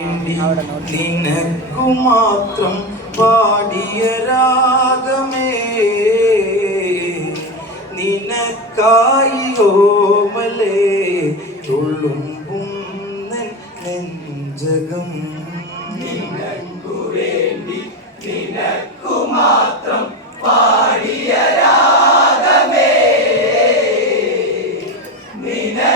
നിനക്കു മാത്രം പാടിയ രാഗമേ. നിനക്കായി ഓമലേ തുള്ളുമ്പും നെഞ്ചകം. നിനക്കു വേണ്ടി നിനക്കു മാത്രം പാടിയ രാഗമേ. നിനക്കായി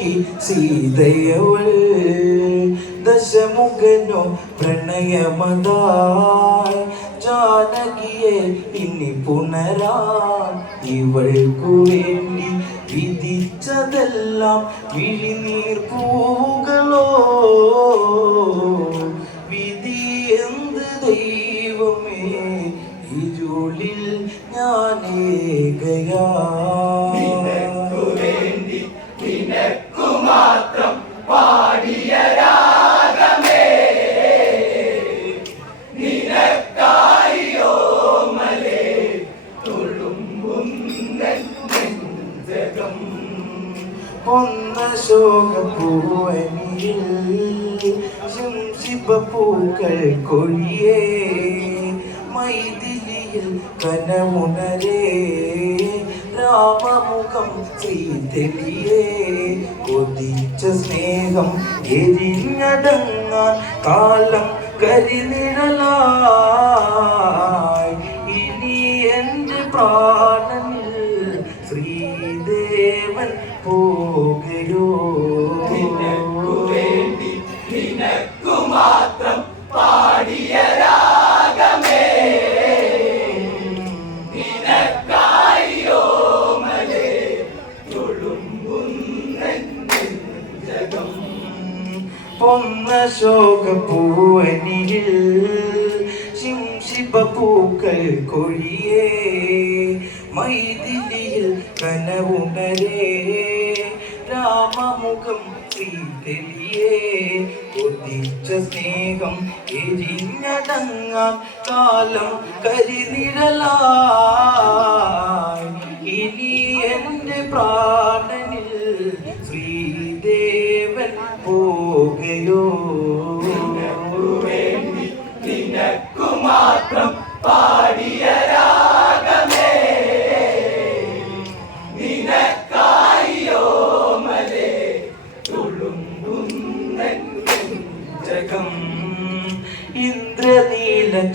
മനമൊരുക്കി സീതയവൾ ദശമുഖനോ പ്രണയമതായി ജാനകിയെ ഇനി പുനരാ ഇവൾക്കു വേണ്ടി വിധിച്ചതെല്ലാം വിഴിനീർ പൂകളോ വിധി എന്ത് ദൈവമേ? ഇരുളിൽ ഞാനേകയാ. ശിവപൂക്കൾ കൊഴിയേ മൈതിലിയിൽ കനമുണരേ രാമമുഖം ശ്രീതെളിയേ കൊതിച്ച സ്നേഹം എരിഞ്ഞടങ്ങാൻ കാലം കരിനിഴലായി. ഇനി എന്റെ പ്രാണനിൽ പൊന്ന ശിംശിപ്പൂക്കൾ കൊഴിയേ മൈതിലിയിൽ കനവുണരേ രാമമുഖം ശ്രീതലിയേ കൊതിച്ച സ്നേഹം എരിഞ്ഞടങ്ങാൻ കാലം കരിനിഴലായി. ഇനി എന്റെ പ്രാണനിൽ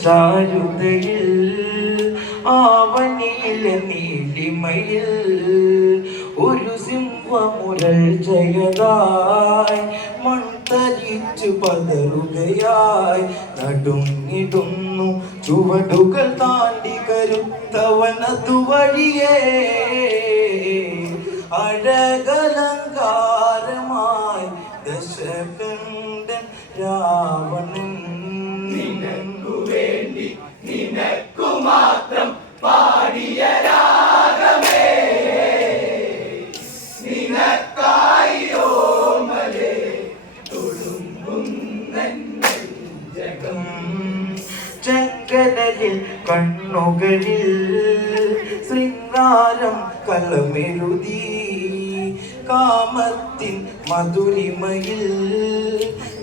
ചാരുതയിൽ ആവണിയിലെ നീലിമയിൽ ഒരു സിംഹമുരൾ ജയതായി മൺതരിച്ചു പതറുകയായി നടുങ്ങിടുന്നു. ചുവടുകൾ താണ്ടി കരുത്തവനതു വഴിയേ അഴകലങ്കാരമായി ചെങ്കടലിൽ കണ്ണുകളിൽ ശൃംഗാരം കലമെഴുതി. കാമത്തിൻ മധുരിമയിൽ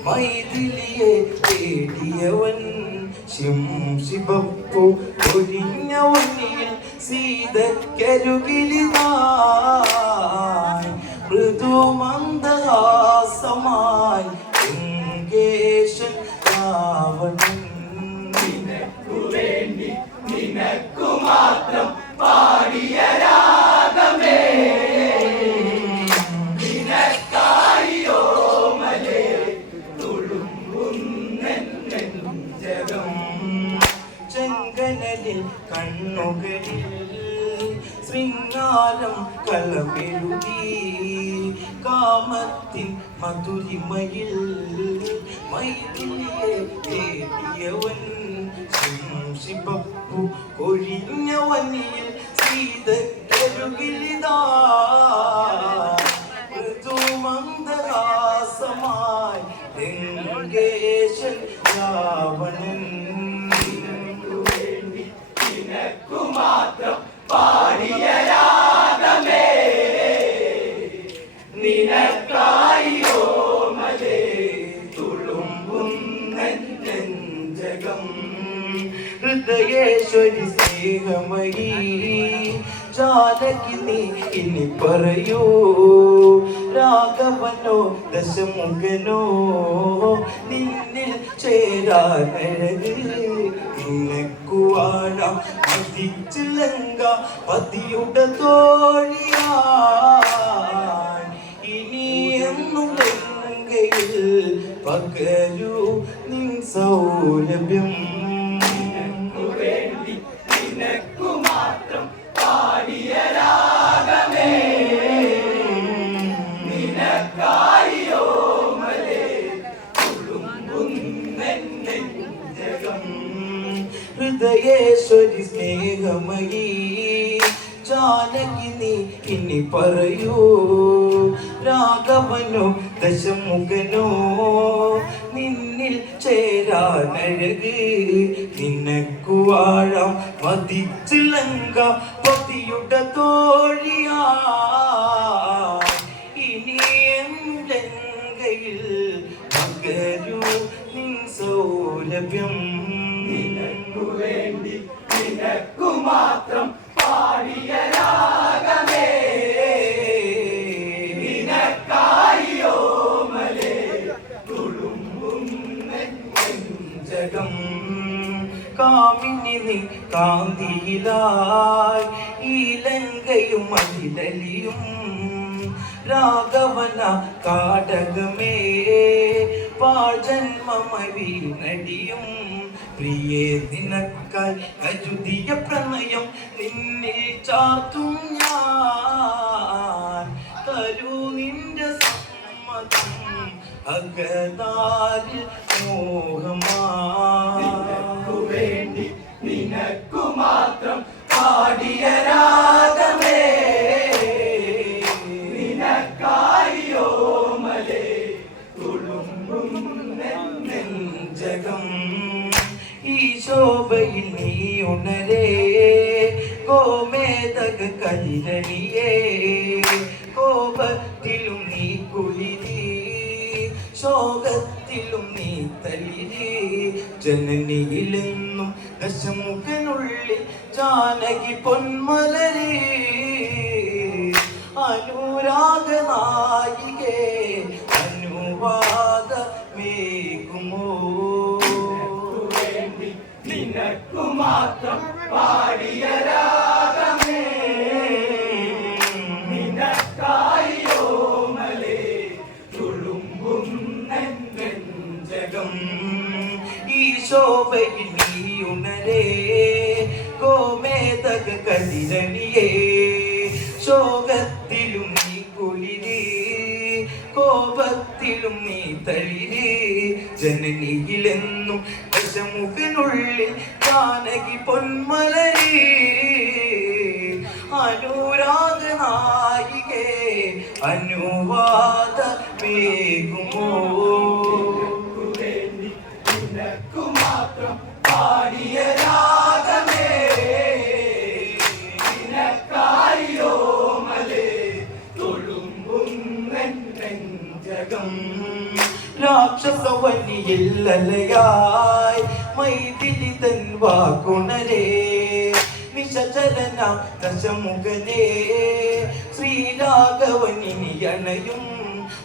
മൈഥിലിയെ തേടിയവൻ ശിം ശിവപ്പു ഒരിഞ്ഞവനിൽ സീതക്കരികിലിനായി മൃദുമന്ദഹാസമായി കളമെഴുതി കാമത്തിൻ മധുരിമയിൽ മൈഥിലിയെ തേടിയവൻ ശിവപ്പു കൊഴിഞ്ഞവനിൽ സീത കരുകിലിതാ മൃദുമന്ദ പരിഹാസമായി ലങ്കേശൻ രാവണൻ ഇനി പറയൂ രാഘവനോ ദശമുഖനോ നിന്നിൽ ചേരാനഴക് നിനക്കുവാഴാം മതിച്ചിലങ്ക പതിയുടെ ഇനിയെന്നും പകരൂ. നിൻ സൗലഭ്യം സ്നേഹമയി ജാനകി നീ ഇനി പറയൂ. രാഘവനോ ദശമുഖനോ നിന്നിൽ ചേരാനഴക്. നിനക്കു വാഴാം മതിച്ചിലങ്ക പതിയുടെ തോഴിയാ ഇനി ലങ്കയിൽ നിൻ സൗലഭ്യം നിനക്കു വേണ്ടി നിനക്കു പാടിയ രാഗമേ. നിനക്കായോമലേ തുളുമ്പും ജഗം കാമിനി നീ കാന്തിയിലായി ഈലങ്കയും ലങ്കയും അതിലലിയും രാഘവന കാടകമേ. പാജന്മമവി നടിയും പ്രിയേ നിനക്കായി കരുതിയ പ്രണയം നിന്നിൽ ചാർത്തും ഞാൻ. തരൂ നിന്റെ സമ്മതം അകതാൽ മോഹമാ ഗോമേതക കോപത്തിലും നീ കുളിരി ശോകത്തിലും നീ തളിരി ജനനിയിലെന്നും ദശമുഖനുള്ളിൽ ജാനകി പൊന്മലരേ അനുരാഗ നായികേ അനുവാദ മേകുമോ നിനക്കു മാത്രം പാടിയ തളിരേ ജനനിയിലെന്നും ദശമുഖനുള്ളിൽ ജാനകി പൊന്മലരേ. അനുരാഗ അനുവാദ നിനക്കു മാത്രം പാടിയ രാഗമേ നിനക്കായോമലേ തൊഴുമ്പും നെഞ്ചകം രാക്ഷസവനിയില്ലലയായി മൈതിലി തൻ വാക്കുണരേ. നിശചലന ദശമുഖനേ. ശ്രീരാഘവനിനി അണയും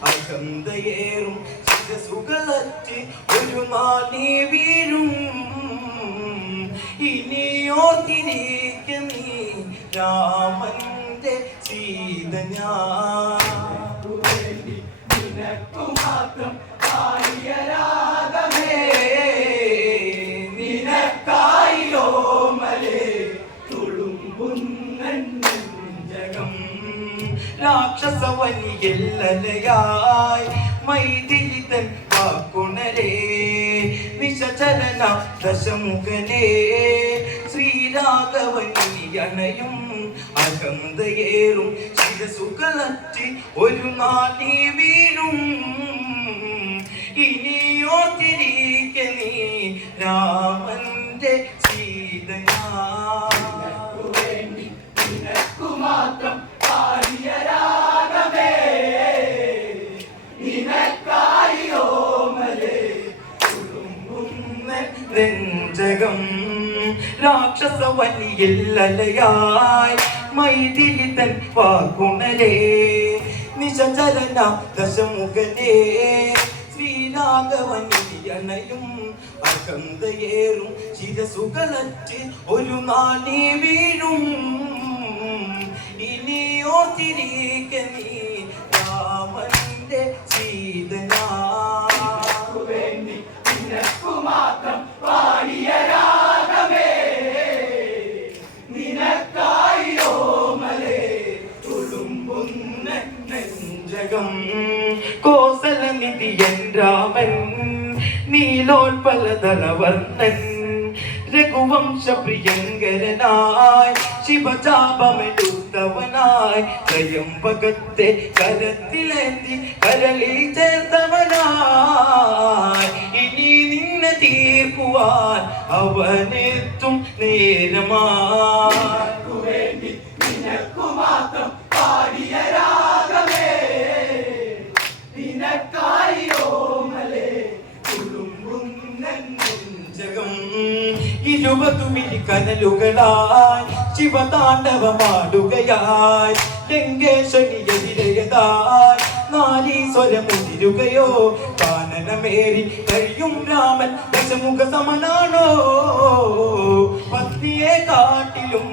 അഹന്തയേറും ശിരസുകളറ്റി ഒരു നാളീ വീഴും. ഇനിയോർത്തിരിക്ക നീ രാമന്റെ സീത രാക്ഷസവനിയെല്ലലയായി മൈതിലിതൻ വാക്കുണരേ വിഷചലന ദശമുഖനേ ശ്രീരാഘവനി അണയും അകന്തയേറും ശിരസുകളറ്റി ഒരു നാടി വീഴും. ഇനിയോ തിരികെ നീ രാമന്റെ സീതനാ. മാത്രം പാടിയ രാക്ഷസ മൈതിരി തൻ പാകുണരേ നിശചലന ദശമുഖനേ ശ്രീരാഘവനിയണയും അകന്തയേറും ശിരസുകളറ്റ് ഒരു നാളി വീഴും. ഇനിയോ പ്രിയങ്കരനായി ശിവചാപമെടുത്തവനായി ത്രയംബകത്തെ കരത്തിലേന്തി കരളിൽ ചേർത്തവനായി. ഇനി നിന്നെ തീർക്കുവാൻ അവനെത്തും നേരമാക്കു വേണ്ടി നിനക്കു മാത്രം പാടിയ രാഗമേ നിനക്കായി ഓമലേ തുളുമ്പുന്ന നെഞ്ചകം ഇരുപതുമിരി കനലുകളായി ശിവതാണ്ഡവമാടുകയായി ലങ്കേശ്വരിയെതിരയതായി നാരീശ്വരമുതിരുകയോ കാനനമേറി കഴിയും രാമൻ ദശമുഖ സമനാണോ പത്നിയെ കാട്ടിലും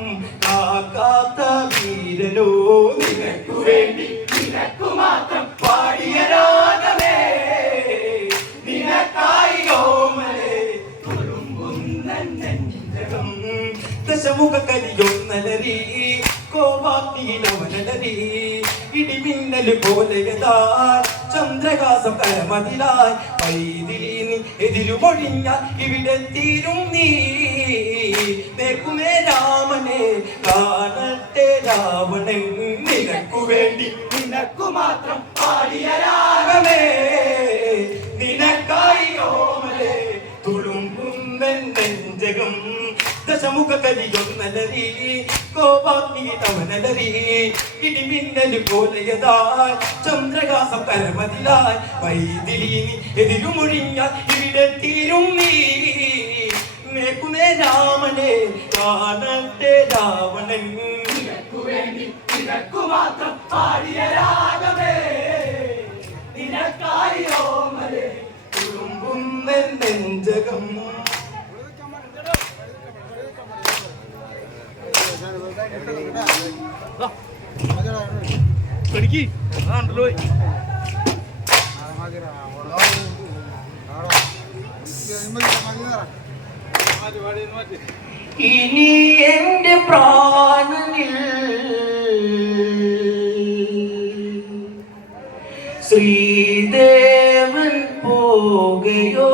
കാക്കാത്ത വീരനോ? നിനക്കു വേണ്ടി നിനക്കു മാത്രം ദശമുഖ കരിയൊന്നലരി കോപാഗ്നിയിലവനലരി ഇടിമിന്നൽ പോലെയതാൽ ചന്ദ്രകാസം കരമതിലായി പൈതിലീനി എതിരുമൊഴിഞ്ഞാൽ ഇവിടെ തീരും നീ. നേക്കുമേ രാമനെ കാണട്ടെ രാവണൻ നിനക്കു വേണ്ടി നിനക്കു മാത്രം പാടിയ രാഗമേ. നിനക്കായി ദശമുഖ കരിയൊന്നലരി കോപാഗ്നി തവനലരി ഇടിമിന്നൽ പോലെയതായി ചന്ദ്രകാസം കരമതിലായി വൈതിലി എതിരുമൊഴിഞ്ഞാൽ ഇവിടെ തീരും നീ. നേക്കുനേ രാമനെ കാണട്ടെ രാവണൻ. മാത്രം പാടിയ രാഗമേ നിനക്കായി ഓമലേ തുളുമ്പുന്ന നെഞ്ചകം. കടിക്ക്. ആണ്ടല്ലോ ഇനി എന്റെ പ്രാണനിൽ ശ്രീദേവൻ പോകയോ